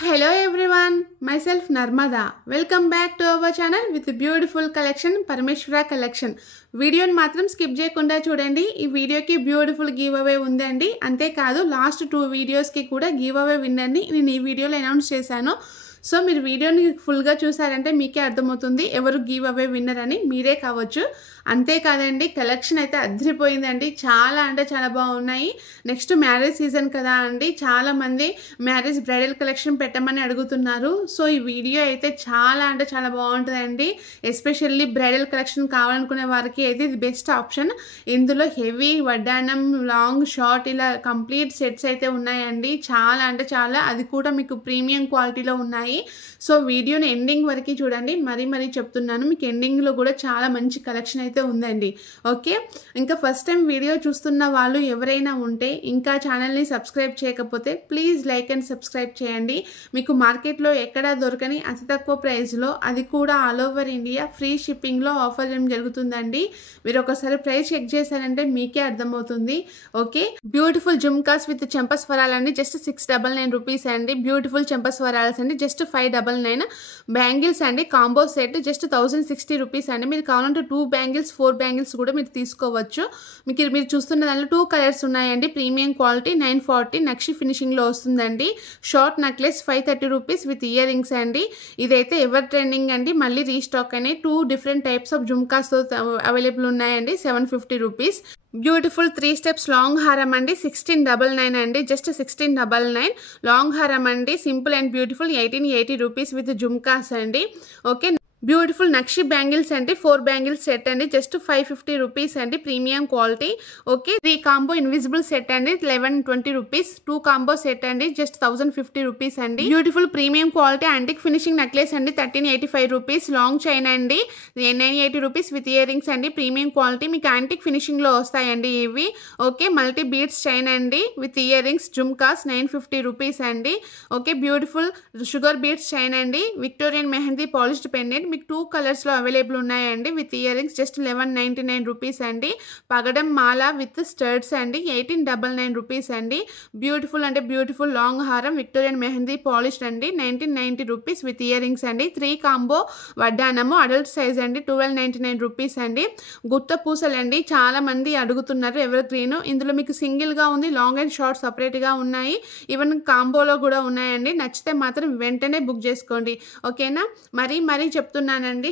Hello everyone, myself Narmada. Welcome back to our channel with a beautiful collection, Parameshwara collection. వీడియోని మాత్రం skip చేయకుండా చూడండి. ఈ వీడియోకి బ్యూటిఫుల్ గివ్ అవే ఉందండి. అంతేకాదు లాస్ట్ 2 వీడియోస్కి కూడా గివ్ అవే విన్నర్ని నేను ఈ వీడియోలో అనౌన్స్ చేశాను. సో మీరు వీడియోని ఫుల్గా చూసారంటే మీకే అర్థమవుతుంది ఎవరు గివ్ అవే విన్నర్ అని, మీరే కావచ్చు. అంతేకాదండి, కలెక్షన్ అయితే అదిరిపోయిందండి. చాలా అంటే చాలా బాగున్నాయి. నెక్స్ట్ మ్యారేజ్ సీజన్ కదా అండి, చాలామంది మ్యారేజ్ బ్రైడల్ కలెక్షన్ పెట్టమని అడుగుతున్నారు. సో ఈ వీడియో అయితే చాలా అంటే చాలా బాగుంటుందండి. ఎస్పెషల్లీ బ్రైడల్ కలెక్షన్ కావాలనుకునే వారికి అయితే ఇది బెస్ట్ ఆప్షన్. ఇందులో హెవీ, వడ్డానం, లాంగ్, షార్ట్ ఇలా కంప్లీట్ సెట్స్ అయితే ఉన్నాయండి. చాలా అంటే చాలా, అది కూడా మీకు ప్రీమియం క్వాలిటీలో ఉన్నాయి. సో వీడియోని ఎండింగ్ వరకు చూడండి. మరీ చెప్తున్నాను, మీకు ఎండింగ్లో కూడా చాలా మంచి కలెక్షన్ అయితే ఉందండి. ఓకే, ఇంకా ఫస్ట్ టైం వీడియో చూస్తున్న వాళ్ళు ఎవరైనా ఉంటే ఇంకా ఛానల్ని సబ్స్క్రైబ్ చేయకపోతే ప్లీజ్ లైక్ అండ్ సబ్స్క్రైబ్ చేయండి. మీకు మార్కెట్లో ఎక్కడా దొరకని అతి తక్కువ ప్రైస్లో, అది కూడా ఆల్ ఓవర్ ఇండియా ఫ్రీ షిప్పింగ్లో ఆఫర్ ఏం జరుగుతుందండి. మీరు ఒకసారి ప్రైస్ చెక్ చేశారంటే మీకే అర్థమవుతుంది. ఓకే, బ్యూటిఫుల్ జుమ్కాస్ విత్ చెంపస్వరాలండి, జస్ట్ 699 రూపీస్ అండి. బ్యూటిఫుల్ చెంపస్వరాల్స్ అండి, జస్ట్ 599. బ్యాంగిల్స్ అండి, కాంబో సెట్ జస్ట్ 1060 రూపీస్ అండి. మీరు కావాలంటే 2 బ్యాంగిల్స్ 4 బ్యాంగిల్స్ కూడా మీరు తీసుకోవచ్చు. మీరు చూస్తున్న దాంట్లో 2 కలర్స్ ఉన్నాయండి. ప్రీమియం క్వాలిటీ 940 నక్షి ఫినిషింగ్లో వస్తుందండి. Short necklace 530 rupees with earrings అండి. ఇదైతే ఎవర్ ట్రెండింగ్ అండి, మళ్ళీ రీస్టాక్ అని 2 డిఫరెంట్ టైప్స్ ఆఫ్ జుమ్కాస్తో అవైలబుల్ ఉన్నాయండి. 750 రూపీస్. బ్యూటిఫుల్ 3 స్టెప్స్ లాంగ్ హారం అండి, 1699 అండి, జస్ట్ 1699. లాంగ్ హారం అండి, simple and beautiful 1880 rupees with jhumkas అండి. ఓకే, బ్యూటిఫుల్ నక్షి బ్యాంగిల్స్ అండి, 4 బ్యాంగిల్స్ సెట్ అండి, జస్ట్ 550 రూపీస్ అండి, premium quality. Okay, 3 combo invisible set అండి, 1120 రూపీస్. 2 కాంబో సెట్ అండి, జస్ట్ 1050 రూపీస్ అండి. Beautiful premium quality antique finishing necklace అండి, 1385 రూపీస్. లాంగ్ చైన్ అండి, 980 rupees with earrings అండి, premium quality. మీకు యాంటిక్ ఫినిషింగ్ లో వస్తాయండి ఇవి. ఓకే, మల్టీ బీడ్స్ చైన్ అండి with earrings, jhumkas 950 rupees అండి. Okay, beautiful sugar beads chain అండి, విక్టోరియన్ మెహందీ పాలిష్డ్ పెండెంట్. మీకు 2 కలర్స్లో అవైలబుల్ ఉన్నాయండి with earrings, just 1199 rupees అండి. పగడం మాల విత్ స్టర్ట్స్ అండి, 1899 రూపీస్ అండి. బ్యూటిఫుల్ అంటే బ్యూటిఫుల్ లాంగ్ హారం, విక్టోరియన్ మెహందీ పాలిష్డ్ అండి, 1990 రూపీస్ విత్ ఇయర్ రింగ్స్ అండి. 3 కాంబో వడ్డానము అడల్ట్ సైజ్ అండి, 1299 రూపీస్ అండి. గుత్త పూసలండి, చాలా మంది అడుగుతున్నారు ఎవర్ గ్రీన్. ఇందులో మీకు సింగిల్గా ఉంది, లాంగ్ అండ్ షార్ట్ సపరేట్గా ఉన్నాయి, ఈవెన్ కాంబోలో కూడా ఉన్నాయండి. నచ్చితే మాత్రం వెంటనే బుక్ చేసుకోండి. ఓకేనా, మరీ చెప్తున్నానండి,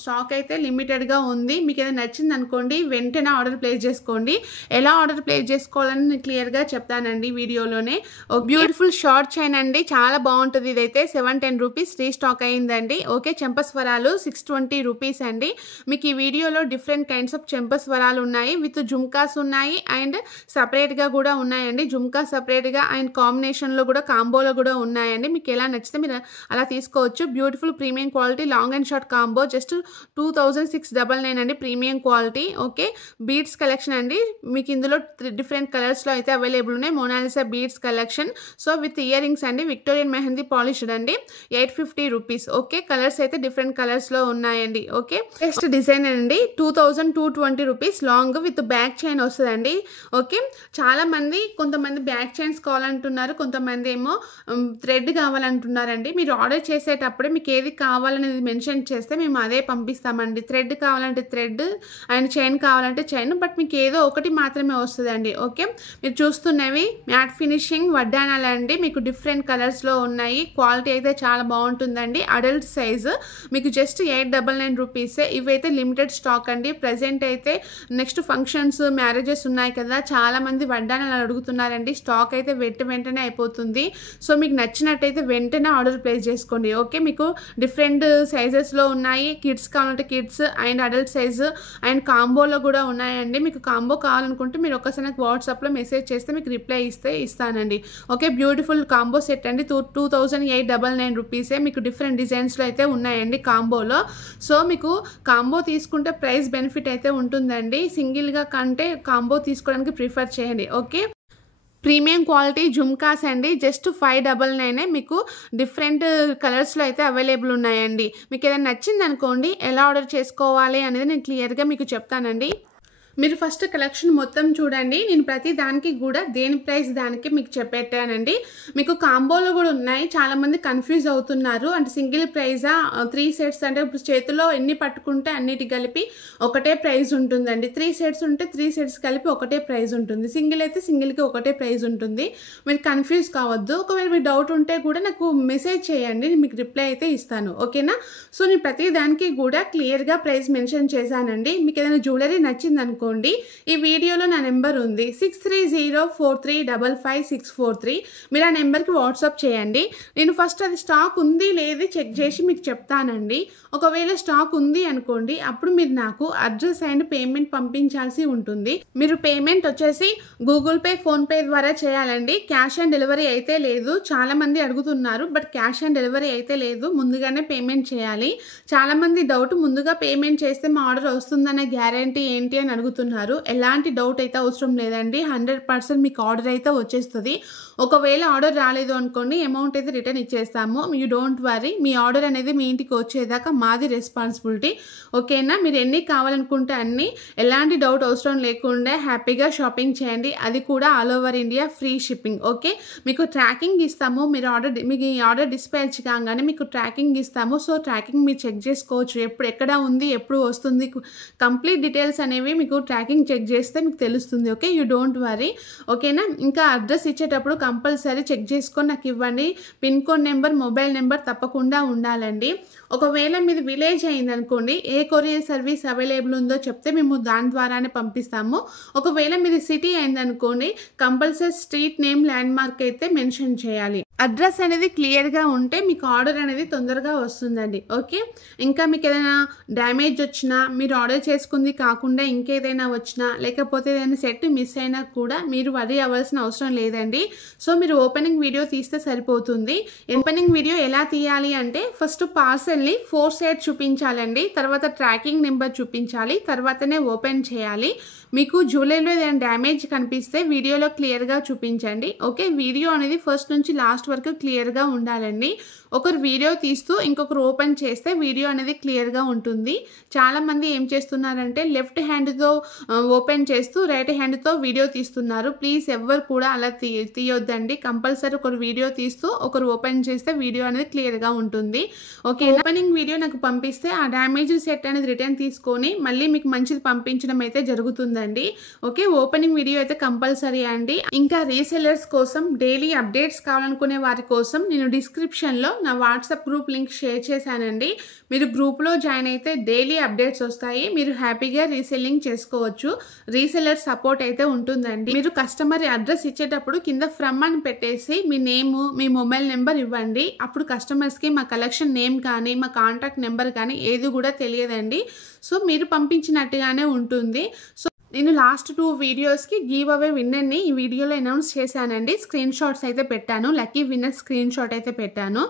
స్టాక్ అయితే లిమిటెడ్గా ఉంది. మీకు ఏదైనా నచ్చింది అనుకోండి, వెంటనే ఆర్డర్ ప్లేస్ చేసుకోండి. ఎలా ఆర్డర్ ప్లేస్ చేసుకోవాలని నేను క్లియర్గా చెప్తానండి వీడియోలోనే. బ్యూటిఫుల్ షార్ట్ చైన్ అండి, చాలా బాగుంటుంది. ఇదైతే 710 రూపీస్ రీస్టాక్ అయిందండి. ఓకే, చెంపస్వరాలు 620 రూపీస్ అండి. మీకు ఈ వీడియోలో డిఫరెంట్ కైండ్స్ ఆఫ్ చెంపస్వరాలు ఉన్నాయి, విత్ జుమ్కాస్ ఉన్నాయి అండ్ సపరేట్గా కూడా ఉన్నాయండి. జుమ్కా సపరేట్గా అండ్ కాంబినేషన్లో కూడా, కాంబోలో కూడా ఉన్నాయండి. మీకు ఎలా నచ్చితే మీరు అలా తీసుకోవచ్చు. Beautiful premium quality long and short combo, just 2699 అండి, premium quality. Okay, beads collection అండి, మీకు ఇందులో డిఫరెంట్ కలర్స్లో అయితే అవైలబుల్ ఉన్నాయి. Mona Lisa beads collection, so with earrings అండి, విక్టోరియన్ మెహందీ పాలిష్డ్ అండి, 850 రూపీస్. ఓకే, కలర్స్ అయితే డిఫరెంట్ కలర్స్లో ఉన్నాయండి. ఓకే, నెక్స్ట్ డిజైన్ అండి, 2220 rupees. Long with back chain వస్తుందండి. ఓకే, చాలా మంది, కొంతమంది బ్యాక్ చైన్స్ కావాలంటున్నారు, కొంతమంది ఏమో థ్రెడ్ కావాలంటున్నారండి. మీరు ఆర్డర్ చేసేటప్పుడే మీకు ఏది కావాలనేది మెన్షన్ చేస్తే మేము అదే పంపిస్తామండి. థ్రెడ్ కావాలంటే థ్రెడ్ అండ్ చైన్ కావాలంటే చైన్, బట్ మీకు ఏదో ఒకటి మాత్రమే వస్తుందండి. ఓకే, మీరు చూస్తున్నవి మ్యాట్ ఫినిషింగ్ వడ్డానాలు అండి, మీకు డిఫరెంట్ కలర్స్లో ఉన్నాయి. క్వాలిటీ అయితే చాలా బాగుంటుందండి. అడల్ట్ సైజు మీకు జస్ట్ 899 రూపీసే. ఇవైతే లిమిటెడ్ స్టాక్ అండి ప్రజెంట్ అయితే. నెక్స్ట్ ఫంక్షన్స్, మ్యారేజెస్ ఉన్నాయి కదా, చాలా మంది వడ్డానాలు అడుగుతున్నారండి. స్టాక్ అయితే వెంటనే అయిపోతుంది. సో మీకు నచ్చినట్టయితే వెంటనే ఆర్డర్ ప్లేస్ చేసుకోండి. ఓకే, మీకు డిఫరెంట్ సైజెస్లో ఉన్నాయి. కిడ్స్ కావాలంటే kids and adult size and కాంబోలో కూడా ఉన్నాయండి. మీకు కాంబో కావాలనుకుంటే మీరు ఒకసారి నాకు వాట్సాప్లో మెసేజ్ చేస్తే మీకు రిప్లై ఇస్తానండి. ఓకే, బ్యూటిఫుల్ కాంబో సెట్ అండి, 2899 రూపీసే. మీకు డిఫరెంట్ డిజైన్స్లో అయితే ఉన్నాయండి కాంబోలో. సో మీకు కాంబో తీసుకుంటే ప్రైస్ బెనిఫిట్ అయితే ఉంటుందండి. సింగిల్గా కంటే కాంబో తీసుకోవడానికి ప్రిఫర్ చేయండి. ఓకే, ప్రీమియం క్వాలిటీ జుమ్కాస్ అండి, జస్ట్ 599. మీకు డిఫరెంట్ కలర్స్లో అయితే అవైలబుల్ ఉన్నాయండి. మీకు ఏదైనా నచ్చింది అనుకోండి, ఎలా ఆర్డర్ చేసుకోవాలి అనేది నేను క్లియర్గా మీకు చెప్తానండి. మీరు ఫస్ట్ కలెక్షన్ మొత్తం చూడండి. నేను ప్రతి దానికి కూడా దేని ప్రైస్ దానికి మీకు చెప్పేటానండి. మీకు కాంబోలో కూడా ఉన్నాయి. చాలా మంది కన్ఫ్యూజ్ అవుతున్నారు. అంటే సింగిల్ ప్రైజా 3 సెట్స్ అంటే ఇప్పుడు చేతిలో ఎన్ని పట్టుకుంటే అన్నిటి కలిపి ఒకటే ప్రైస్ ఉంటుందండి. 3 సెట్స్ ఉంటే 3 సెట్స్ కలిపి ఒకటే ప్రైస్ ఉంటుంది. సింగిల్ అయితే సింగిల్కి ఒకటే ప్రైస్ ఉంటుంది. మీరు కన్ఫ్యూజ్ కావద్దు. ఒకవేళ మీకు డౌట్ ఉంటే కూడా నాకు మెసేజ్ చేయండి, నేను మీకు రిప్లై అయితే ఇస్తాను. ఓకేనా? సో నేను ప్రతి దానికి కూడా క్లియర్గా ప్రైస్ మెన్షన్ చేశానండి. మీకు ఏదైనా జ్యువెలరీ నచ్చింది అనుకోండి, ఈ వీడియోలో నా నెంబర్ ఉంది 6304355643. మీరు ఆ నెంబర్కి వాట్సాప్ చేయండి. నేను ఫస్ట్ అది స్టాక్ ఉంది లేదు చెక్ చేసి మీకు చెప్తానండి. ఒకవేళ స్టాక్ ఉంది అనుకోండి, అప్పుడు మీరు నాకు అడ్రస్ అండ్ పేమెంట్ పంపించాల్సి ఉంటుంది. మీరు పేమెంట్ వచ్చేసి గూగుల్ పే, ఫోన్పే ద్వారా చేయాలండి. క్యాష్ ఆన్ డెలివరీ అయితే లేదు. చాలా మంది అడుగుతున్నారు, బట్ క్యాష్ ఆన్ డెలివరీ అయితే లేదు. ముందుగానే పేమెంట్ చేయాలి. చాలా మంది డౌట్, ముందుగా పేమెంట్ చేస్తే మా ఆర్డర్ వస్తుందనే గ్యారంటీ ఏంటి అని అడుగుతున్నారు. ఎలాంటి డౌట్ అయితే అవసరం లేదండి. 100% మీకు ఆర్డర్ అయితే వచ్చేస్తుంది. ఒకవేళ ఆర్డర్ రాలేదు అనుకోండి, అమౌంట్ అయితే రిటర్న్ ఇచ్చేస్తాము. You don't worry. Me order అనేది మీ ఇంటికి వచ్చేదాకా మాది రెస్పాన్సిబిలిటీ. ఓకేనా? మీరు ఎన్ని కావాలనుకుంటే అన్ని, ఎలాంటి డౌట్ అవసరం లేకుండా హ్యాపీగా షాపింగ్ చేయండి. అది కూడా all over India free shipping. Okay, మీకు ట్రాకింగ్ ఇస్తాము. మీరు మీకు ఈ ఆర్డర్ డిస్పాచ్ కాగానే మీకు ట్రాకింగ్ ఇస్తాము. సో ట్రాకింగ్ మీరు చెక్ చేసుకోవచ్చు, ఎక్కడ ఉంది, ఎప్పుడు వస్తుంది, కంప్లీట్ డీటెయిల్స్ అనేవి మీకు ట్రాకింగ్ చెక్ చేస్తే మీకు తెలుస్తుంది. Okay, you don't worry. ఓకేనా? ఇంకా అడ్రస్ ఇచ్చేటప్పుడు కంపల్సరీ చెక్ చేసుకొని నాకు ఇవ్వండి. Pin code number, mobile number తప్పకుండా ఉండాలండి. ఒకవేళ మీది విలేజ్ అయింది అనుకోండి, ఏ కొరియర్ సర్వీస్ అవైలబుల్ ఉందో చెప్తే మేము దాని ద్వారానే పంపిస్తాము. ఒకవేళ మీది సిటీ అయింది అనుకోండి, compulsory street name, land mark అయితే మెన్షన్ చేయాలి. అడ్రస్ అనేది క్లియర్గా ఉంటే మీకు ఆర్డర్ అనేది తొందరగా వస్తుందండి. ఓకే, ఇంకా మీకు ఏదైనా డ్యామేజ్ వచ్చినా, మీరు ఆర్డర్ చేసుకుంది కాకుండా ఇంకేదైనా వచ్చినా, లేకపోతే ఏదైనా సెట్ మిస్ అయినా కూడా మీరు వరీ అవ్వాల్సిన అవసరం లేదండి. సో మీరు ఓపెనింగ్ వీడియో తీస్తే సరిపోతుంది. ఓపెనింగ్ వీడియో ఎలా తీయాలి అంటే, ఫస్ట్ పార్సెల్ని 4 సైడ్స్ చూపించాలండి, తర్వాత ట్రాకింగ్ నెంబర్ చూపించాలి, తర్వాతనే ఓపెన్ చేయాలి. మీకు జ్యువెలరీలో ఏదైనా డ్యామేజ్ కనిపిస్తే వీడియోలో క్లియర్గా చూపించండి. ఓకే, వీడియో అనేది ఫస్ట్ నుంచి లాస్ట్ వరకు క్లియర్గా ఉండాలండి. ఒకరు వీడియో తీస్తూ ఇంకొకరు ఓపెన్ చేస్తే వీడియో అనేది క్లియర్గా ఉంటుంది. చాలామంది ఏం చేస్తున్నారంటే లెఫ్ట్ హ్యాండ్తో ఓపెన్ చేస్తూ రైట్ హ్యాండ్తో వీడియో తీస్తున్నారు. ప్లీజ్ ఎవ్వరు కూడా అలా తీయొద్దండి. కంపల్సరీ ఒకరు వీడియో తీస్తూ ఒకరు ఓపెన్ చేస్తే వీడియో అనేది క్లియర్గా ఉంటుంది. ఓకే, ఓపెనింగ్ వీడియో నాకు పంపిస్తే ఆ డ్యామేజ్ సెట్ అనేది రిటర్న్ తీసుకొని మళ్ళీ మీకు మంచిది పంపించడం అయితే జరుగుతుందండి. ఓకే, ఓపెనింగ్ వీడియో అయితే కంపల్సరీ అండి. ఇంకా రీసెల్లర్స్ కోసం డైలీ అప్డేట్స్ కావాలనుకునే వారి కోసం నేను డిస్క్రిప్షన్లో నా వాట్సాప్ గ్రూప్ లింక్ షేర్ చేశానండి. మీరు గ్రూప్లో జాయిన్ అయితే డైలీ అప్డేట్స్ వస్తాయి. మీరు హ్యాపీగా రీసెల్లింగ్ చేసుకోవచ్చు. రీసెల్లర్ సపోర్ట్ అయితే ఉంటుందండి. మీరు కస్టమర్ అడ్రస్ ఇచ్చేటప్పుడు కింద ఫ్రమ్ అని పెట్టేసి మీ నేము, మీ మొబైల్ నెంబర్ ఇవ్వండి. అప్పుడు కస్టమర్స్కి మా కలెక్షన్ నేమ్ కానీ మా కాంటాక్ట్ నెంబర్ కానీ ఏది కూడా తెలియదండి. సో మీరు పంపించినట్టుగానే ఉంటుంది. సో నేను లాస్ట్ 2 వీడియోస్కి గివ్ అవే విన్నర్ని ఈ వీడియోలో అనౌన్స్ చేశానండి. స్క్రీన్ షాట్స్ అయితే పెట్టాను, లక్కీ విన్నర్ స్క్రీన్ షాట్ అయితే పెట్టాను.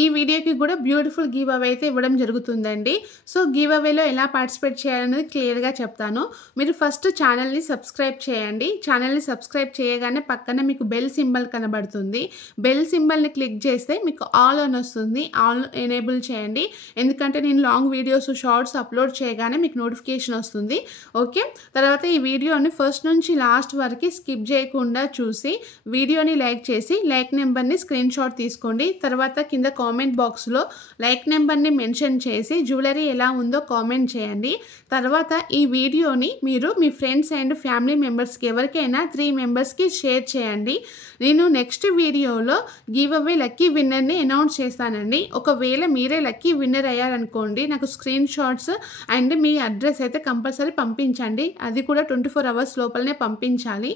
ఈ వీడియోకి కూడా బ్యూటిఫుల్ గివ్ అవే అయితే ఇవ్వడం జరుగుతుందండి. సో గివ్ అవేలో ఎలా పార్టిసిపేట్ చేయాలనేది క్లియర్గా చెప్తాను. మీరు ఫస్ట్ ఛానల్ని సబ్స్క్రైబ్ చేయండి. ఛానల్ని సబ్స్క్రైబ్ చేయగానే పక్కన మీకు బెల్ సింబల్ కనబడుతుంది. బెల్ సింబల్ని క్లిక్ చేస్తే మీకు ఆల్ అని వస్తుంది. ఆల్ ఎనేబుల్ చేయండి, ఎందుకంటే నేను లాంగ్ వీడియోస్, షార్ట్స్ అప్లోడ్ చేయగానే మీకు నోటిఫికేషన్ వస్తుంది. ఓకే, తర్వాత ఈ వీడియోని ఫస్ట్ నుంచి లాస్ట్ వరకు స్కిప్ చేయకుండా చూసి వీడియోని లైక్ చేసి లైక్ నెంబర్ని స్క్రీన్ షాట్ తీసుకోండి. తర్వాత కింద కామెంట్ బాక్స్లో లైక్ నెంబర్ని మెన్షన్ చేసి జ్యువెలరీ ఎలా ఉందో కామెంట్ చేయండి. తర్వాత ఈ వీడియోని మీరు మీ ఫ్రెండ్స్ అండ్ ఫ్యామిలీ మెంబర్స్కి ఎవరికైనా 3 మెంబర్స్కి షేర్ చేయండి. నేను నెక్స్ట్ వీడియోలో గివ్ అవే లక్కీ విన్నర్ని అనౌన్స్ చేస్తానండి. ఒకవేళ మీరే లక్కీ విన్నర్ అయ్యారనుకోండి, నాకు screen shots and me address అయితే కంపల్సరీ పంపించండి. అది కూడా 24 అవర్స్ లోపలనే పంపించాలి.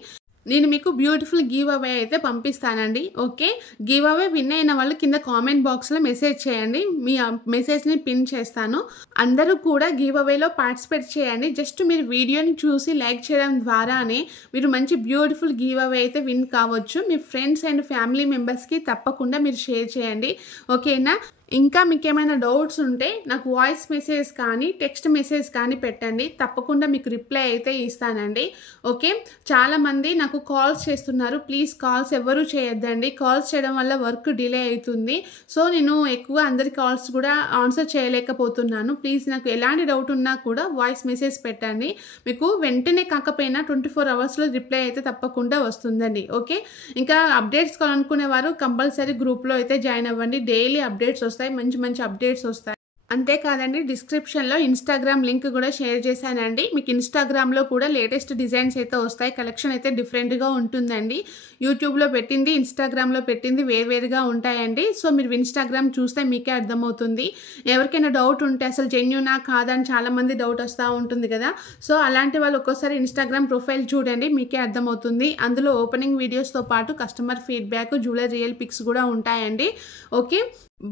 నేను మీకు బ్యూటిఫుల్ గివ్ అవే అయితే పంపిస్తానండి. ఓకే, గివ్ అవే విన్ అయిన వాళ్ళు కింద కామెంట్ బాక్స్లో మెసేజ్ చేయండి. మీ మెసేజ్ని పిన్ చేస్తాను. అందరూ కూడా గివ్ అవేలో పార్టిసిపేట్ చేయండి. జస్ట్ మీరు వీడియోని చూసి లైక్ చేయడం ద్వారానే మీరు మంచి బ్యూటిఫుల్ గివ్ అవే అయితే విన్ కావచ్చు. మీ ఫ్రెండ్స్ అండ్ ఫ్యామిలీ మెంబర్స్కి తప్పకుండా మీరు షేర్ చేయండి. ఓకేనా? ఇంకా మీకు ఏమైనా డౌట్స్ ఉంటే నాకు వాయిస్ మెసేజ్ కానీ టెక్స్ట్ మెసేజ్ కానీ పెట్టండి, తప్పకుండా మీకు రిప్లై అయితే ఇస్తానండి. ఓకే, చాలామంది నాకు కాల్స్ చేస్తున్నారు. ప్లీజ్ కాల్స్ ఎవరు చేయొద్దండి, కాల్స్ చేయడం వల్ల వర్క్ డిలే అవుతుంది. సో నేను ఎక్కువ అందరి కాల్స్ కూడా ఆన్సర్ చేయలేకపోతున్నాను. ప్లీజ్ నాకు ఎలాంటి డౌట్ ఉన్నా కూడా వాయిస్ మెసేజ్ పెట్టండి, మీకు వెంటనే కాకపోయినా 24 అవర్స్లో రిప్లై అయితే తప్పకుండా వస్తుందండి. ఓకే, ఇంకా అప్డేట్స్ కావాలనుకునేవారు కంపల్సరీ గ్రూప్లో అయితే జాయిన్ అవ్వండి. డైలీ అప్డేట్స్ వస్తాయి, మంచి మంచి అప్డేట్స్ వస్తాయి. అంతేకాదండి, డిస్క్రిప్షన్లో ఇన్స్టాగ్రామ్ లింక్ కూడా షేర్ చేశానండి. మీకు ఇన్స్టాగ్రామ్లో కూడా లేటెస్ట్ డిజైన్స్ అయితే వస్తాయి. కలెక్షన్ అయితే డిఫరెంట్గా ఉంటుందండి. యూట్యూబ్లో పెట్టింది, ఇన్స్టాగ్రామ్లో పెట్టింది వేరువేరుగా ఉంటాయండి. సో మీరు ఇన్స్టాగ్రామ్ చూస్తే మీకే అర్థమవుతుంది. ఎవరికైనా డౌట్ ఉంటే అసలు జెన్యూనా కాదా అని చాలామంది డౌట్ వస్తూ ఉంటుంది కదా. సో అలాంటి వాళ్ళు ఒక్కోసారి ఇన్స్టాగ్రామ్ ప్రొఫైల్ చూడండి, మీకే అర్థమవుతుంది. అందులో ఓపెనింగ్ వీడియోస్తో పాటు customer feedback, jewellery real pics కూడా ఉంటాయండి. ఓకే,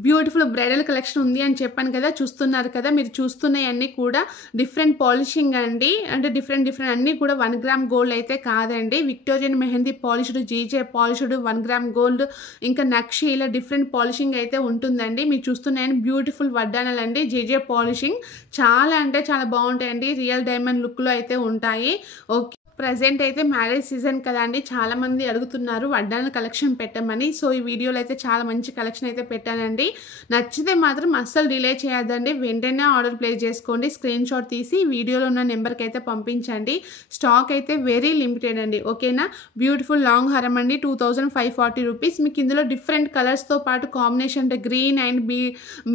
బ్యూటిఫుల్ బ్రైడల్ కలెక్షన్ ఉంది అని చెప్పాను కదా, చూస్తున్నారు కదా. మీరు చూస్తున్నవన్నీ కూడా డిఫరెంట్ పాలిషింగ్ అండి, అంటే డిఫరెంట్ అన్నీ కూడా 1 గ్రామ్ గోల్డ్ అయితే కాదండి. Victorian mehndi polished, GJ polished, 1 gram gold, ఇంకా నక్షి, ఇలా డిఫరెంట్ పాలిషింగ్ అయితే ఉంటుందండి. మీరు చూస్తున్నాయని బ్యూటిఫుల్ వడ్డానాలు అండి, జీజే పాలిషింగ్ చాలా అంటే చాలా బాగుంటాయండి. రియల్ డైమండ్ లుక్లో అయితే ఉంటాయి. ఓకే, ప్రజెంట్ అయితే మ్యారేజ్ సీజన్ కదా అండి, చాలామంది అడుగుతున్నారు వడ్డానాల కలెక్షన్ పెట్టమని. సో ఈ వీడియోలో అయితే చాలా మంచి కలెక్షన్ అయితే పెట్టానండి. నచ్చితే మాత్రం అస్సలు డిలే చేయొద్దండి, వెంటనే ఆర్డర్ ప్లేస్ చేసుకోండి. స్క్రీన్ షాట్ తీసి వీడియోలో ఉన్న నెంబర్కి అయితే పంపించండి. స్టాక్ అయితే వెరీ లిమిటెడ్ అండి. ఓకేనా, బ్యూటిఫుల్ లాంగ్ హారం అండి, 2540 రూపీస్. మీకు ఇందులో డిఫరెంట్ కలర్స్తో పాటు కాంబినేషన్ అంటే గ్రీన్ అండ్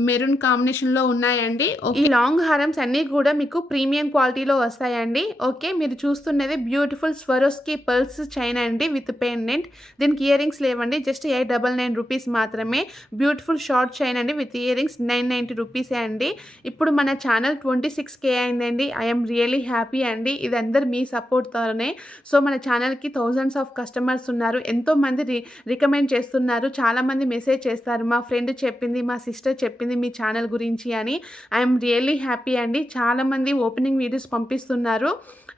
మెరూన్ కాంబినేషన్లో ఉన్నాయండి. ఈ లాంగ్ హారమ్స్ అన్నీ కూడా మీకు ప్రీమియం క్వాలిటీలో వస్తాయండి. ఓకే, మీరు చూస్తున్నది బ్యూటిఫుల్ స్వరోస్కి పర్ల్స్ చైన్ అండి విత్ పెండెంట్. దీనికి ఇయర్ రింగ్స్ లేవండి, జస్ట్ 899 రూపీస్ మాత్రమే. బ్యూటిఫుల్ షార్ట్ చైన్ అండి విత్ ఇయర్ రింగ్స్ 990 రూపీసే అండి. ఇప్పుడు మన ఛానల్ 26K అయిందండి. ఐఎమ్ రియలీ హ్యాపీ అండి, ఇది అందరు మీ సపోర్ట్తోనే. సో మన ఛానల్కి థౌజండ్స్ ఆఫ్ కస్టమర్స్ ఉన్నారు, ఎంతోమంది రికమెండ్ చేస్తున్నారు. చాలామంది మెసేజ్ చేస్తారు, మా ఫ్రెండ్ చెప్పింది, మా సిస్టర్ చెప్పింది మీ ఛానల్ గురించి అని. ఐఎమ్ రియలీ హ్యాపీ అండి. చాలామంది ఓపెనింగ్ వీడియోస్ పంపిస్తున్నారు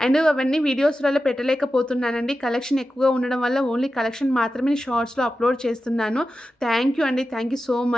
అండ్ అవన్నీ వీడియోస్లలో పెట్టలేకపోతున్నానండి. కలెక్షన్ ఎక్కువగా ఉండడం వల్ల ఓన్లీ కలెక్షన్ మాత్రమే షార్ట్స్లో అప్లోడ్ చేస్తున్నాను. థ్యాంక్ యూ అండి, థ్యాంక్ యూ సో మచ్.